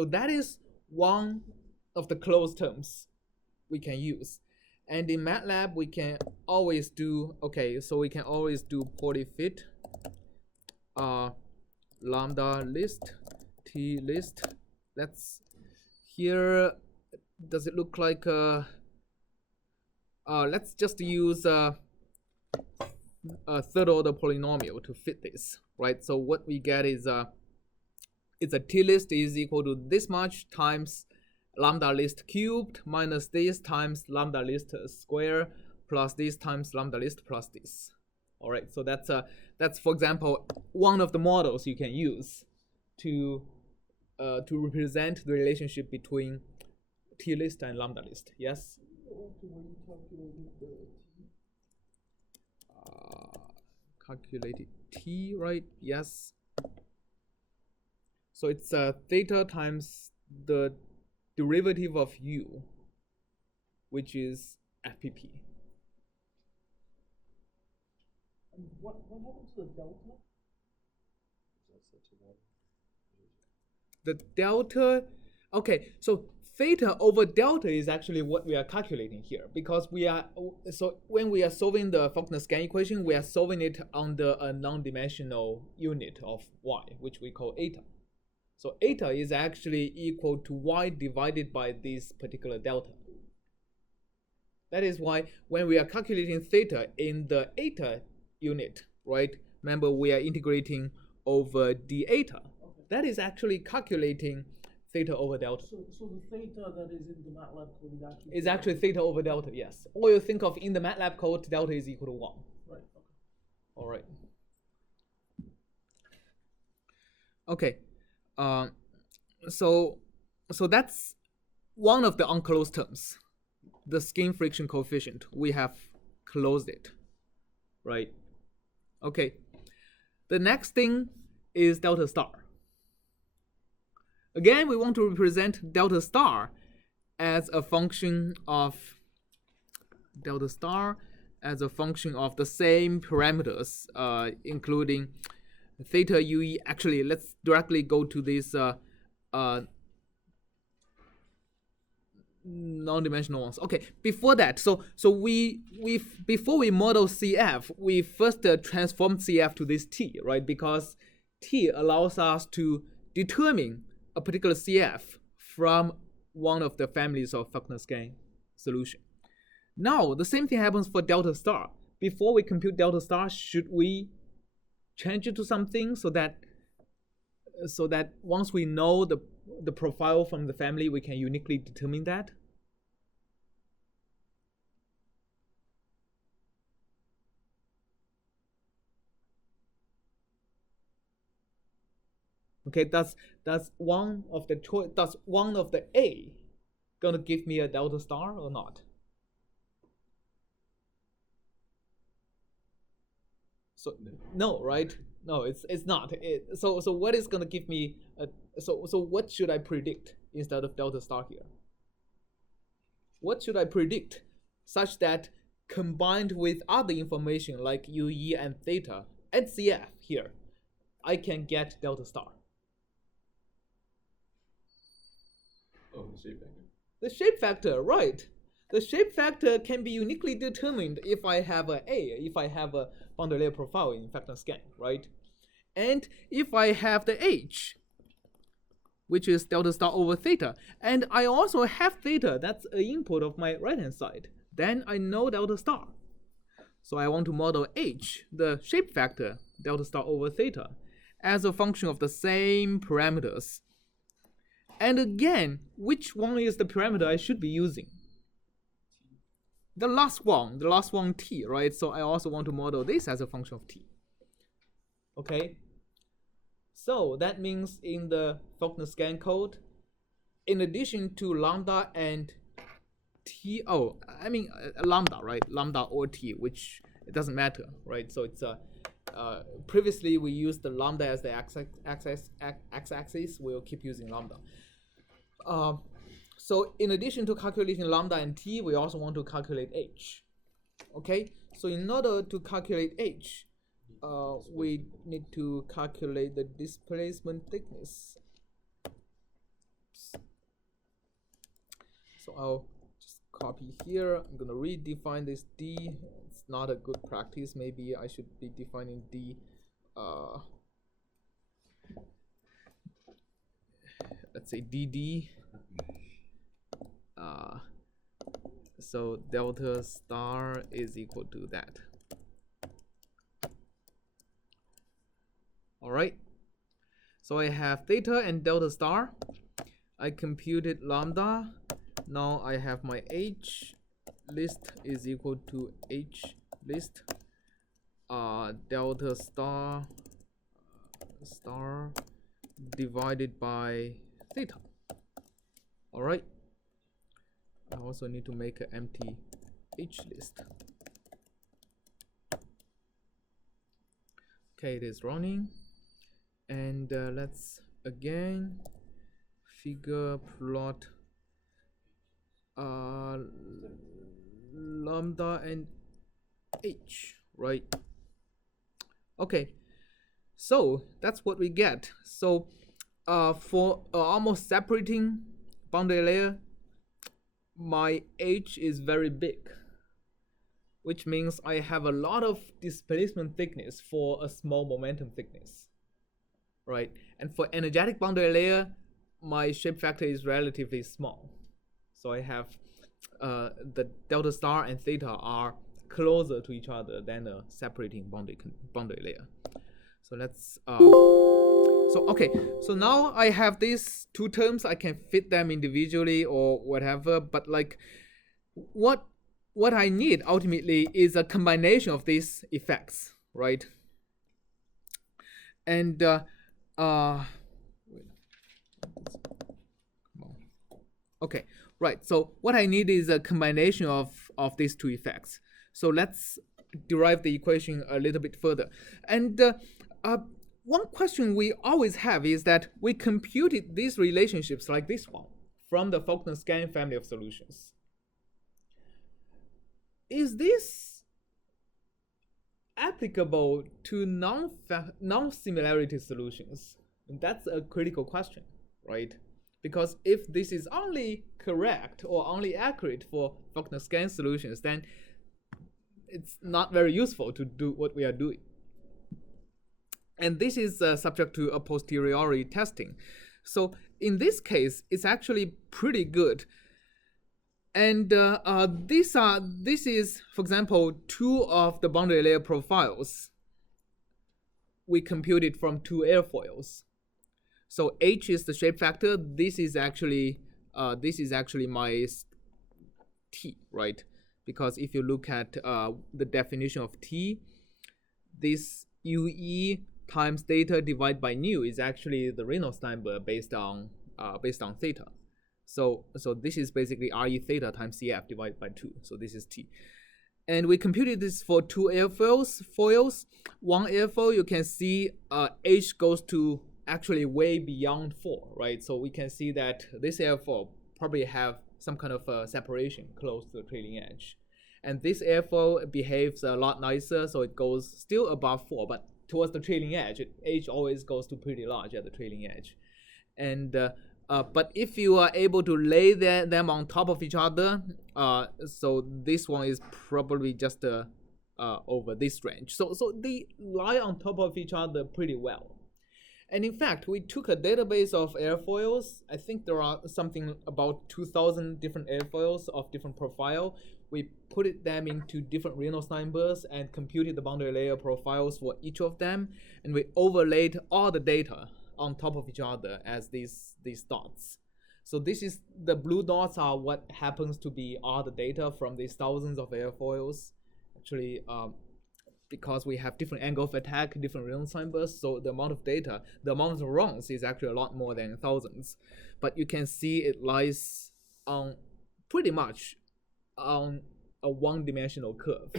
So that is one of the closed terms we can use. And in MATLAB, we can always do, so we can always do polyfit lambda list, t list. That's here. Does it look like let's just use a third order polynomial to fit this, right? So what we get is it's a t list is equal to this much times lambda list cubed minus this times lambda list square plus this times lambda list plus this. All right, so that's for example one of the models you can use to represent the relationship between t list and lambda list. Yes. Calculated t, right? Yes. So it's theta times the derivative of u, which is FPP. And what happens to the delta? The delta, okay, so theta over delta is actually what we are calculating here, because we are, so when we are solving the Falkner Skan equation, we are solving it under a non-dimensional unit of y, which we call eta. So eta is actually equal to y divided by this particular delta. That is why when we are calculating theta in the eta unit, right, remember we are integrating over d eta. Okay. That is actually calculating theta over delta. So the theta that is in the MATLAB code is actually theta over delta, yes. Or you think of in the MATLAB code, delta is equal to 1. Right, okay. All right. Okay. So that's one of the unclosed terms, the skin friction coefficient. We have closed it, right? Okay. The next thing is delta star. Again, we want to represent delta star as a function of the same parameters, including theta UE. Actually, let's directly go to this non-dimensional ones. Okay, before that, so before we model CF, we first transformed CF to this T, right? Because T allows us to determine a particular CF from one of the families of Falkner Skan solution. Now, the same thing happens for delta star. Before we compute delta star, should we change it to something so that once we know the profile from the family, we can uniquely determine that? Okay, that's one of the choice. That's one of the A gonna give me a delta star or not? So no, right? No, it's not. So what is gonna give me a so what should I predict instead of delta star here? What should I predict such that combined with other information like UE and theta and CF here, I can get delta star? Oh, the shape factor. The shape factor, right. The shape factor can be uniquely determined if I have if I have a boundary layer profile in Falkner Skan, right? And if I have the H, which is delta star over theta, and I also have theta, that's an input of my right-hand side, then I know delta star. So I want to model H, the shape factor, delta star over theta, as a function of the same parameters. And again, which one is the parameter I should be using? The last one t, right? So I also want to model this as a function of t. Okay? So that means in the Falkner Skan code, in addition to lambda and t, lambda, right? Lambda or t, which it doesn't matter, right? So it's previously we used the lambda as the x-axis. We'll keep using lambda. So in addition to calculating lambda and t, we also want to calculate h. Okay, so in order to calculate h, we need to calculate the displacement thickness. So I'll just copy here. I'm gonna redefine this D. It's not a good practice. Maybe I should be defining D. Let's say DD. So delta star is equal to that. All right. So I have theta and delta star. I computed lambda. Now I have my H list is equal to H list delta star divided by theta. All right. I also need to make an empty H list. Okay, it is running. And let's again figure plot lambda and H, right? Okay, so that's what we get. So for almost separating boundary layer, my H is very big, which means I have a lot of displacement thickness for a small momentum thickness, right? And for energetic boundary layer, my shape factor is relatively small. So I have the delta star and theta are closer to each other than a separating boundary layer. So let's so now I have these two terms. I can fit them individually or whatever, but like what I need ultimately is a combination of these effects, right? And okay, right. So what I need is a combination of these two effects. So let's derive the equation a little bit further. And one question we always have is that we computed these relationships like this one from the Falkner Skan family of solutions. Is this applicable to non-similarity solutions? And that's a critical question, right? Because if this is only correct or only accurate for Falkner Skan solutions, then it's not very useful to do what we are doing. And this is subject to a posteriori testing. So in this case, it's actually pretty good. And this is, for example, two of the boundary layer profiles we computed from two airfoils. So H is the shape factor. This is actually my T, right? Because if you look at the definition of T, this UE times theta divided by nu is actually the Reynolds number based on theta. So this is basically RE theta times CF divided by 2. So this is T. And we computed this for two airfoils. One airfoil, you can see H goes to actually way beyond 4, right? So we can see that this airfoil probably have some kind of separation close to the trailing edge. And this airfoil behaves a lot nicer, so it goes still above 4, but towards the trailing edge, H always goes to pretty large at the trailing edge. And but if you are able to lay them on top of each other, so this one is probably just over this range. So they lie on top of each other pretty well. And in fact, we took a database of airfoils. I think there are something about 2,000 different airfoils of different profile. We put them into different Reynolds numbers and computed the boundary layer profiles for each of them. And we overlaid all the data on top of each other as these dots. So this is the blue dots are what happens to be all the data from these thousands of airfoils. Actually, because we have different angle of attack, different Reynolds numbers, so the amount of data, the amount of runs is actually a lot more than thousands. But you can see it lies on pretty much on a one-dimensional curve.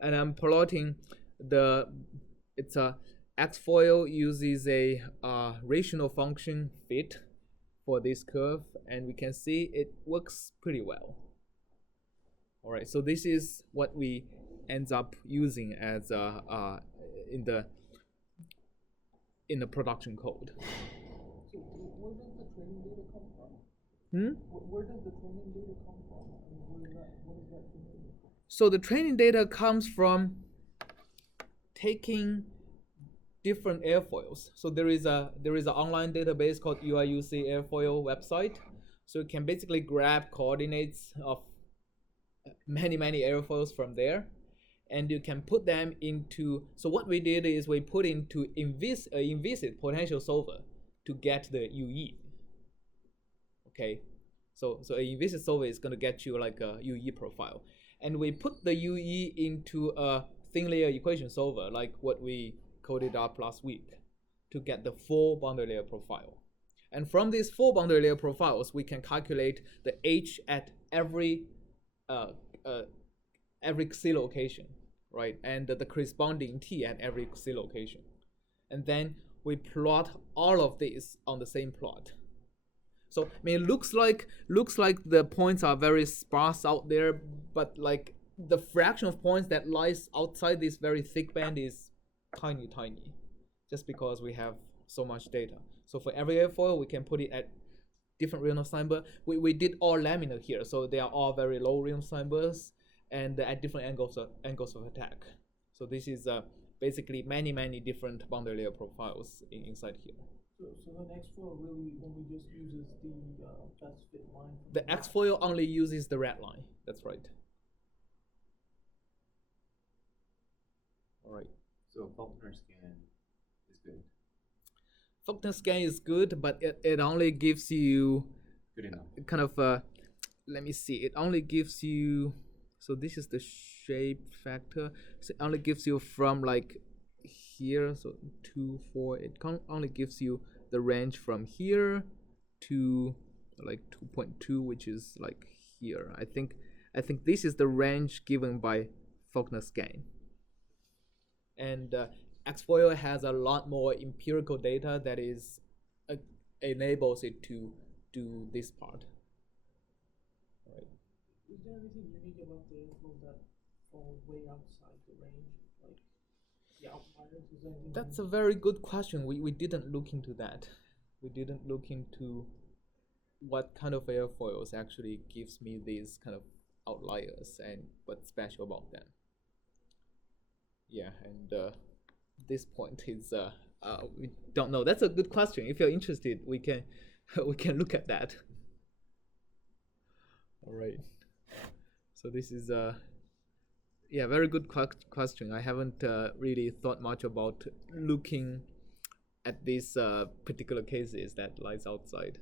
And I'm plotting it's a X-foil uses a rational function fit for this curve, and we can see it works pretty well. All right, so this is what we ends up using as in the production code. So where does the training data come from? Where does the training data come from? And what is that generated from? So the training data comes from taking different airfoils. So there is an online database called UIUC airfoil website. So you can basically grab coordinates of many airfoils from there, and you can put them into. So what we did is we put into inviscid potential solver to get the UE. Okay, so a inviscid solver is going to get you like a UE profile, and we put the UE into a thin layer equation solver like what we coded up last week to get the full boundary layer profile. And from these full boundary layer profiles, we can calculate the H at every Xi location, right? And the corresponding T at every Xi location. And then we plot all of this on the same plot. So I mean, it looks like the points are very sparse out there, but like the fraction of points that lies outside this very thick band is tiny, just because we have so much data. So for every airfoil, we can put it at different Reynolds number. We did all laminar here, so they are all very low Reynolds numbers and at different angles of attack. So this is basically many different boundary layer profiles inside here. So the X foil really only just uses the best fit line. The X foil only uses the red line. That's right. All right. So Falkner Skan is good. Falkner Skan is good, but it only gives you Good enough. kind of let me see. It only gives you. So this is the shape factor. So it only gives you from like here, so 2, 4. It only gives you the range from here to like 2.2, which is like here. I think this is the range given by Falkner Skan. And Xfoil has a lot more empirical data that is enables it to do this part. Right. Is there anything unique about the airfoils that fall way outside the range? Like the outliers? Is there anything? That's a very good question. We didn't look into that. We didn't look into what kind of airfoils actually gives me these kind of outliers and what's special about them. Yeah, and this point is we don't know. That's a good question. If you're interested, we can look at that. All right. So this is yeah, very good question. I haven't really thought much about looking at these particular cases that lies outside.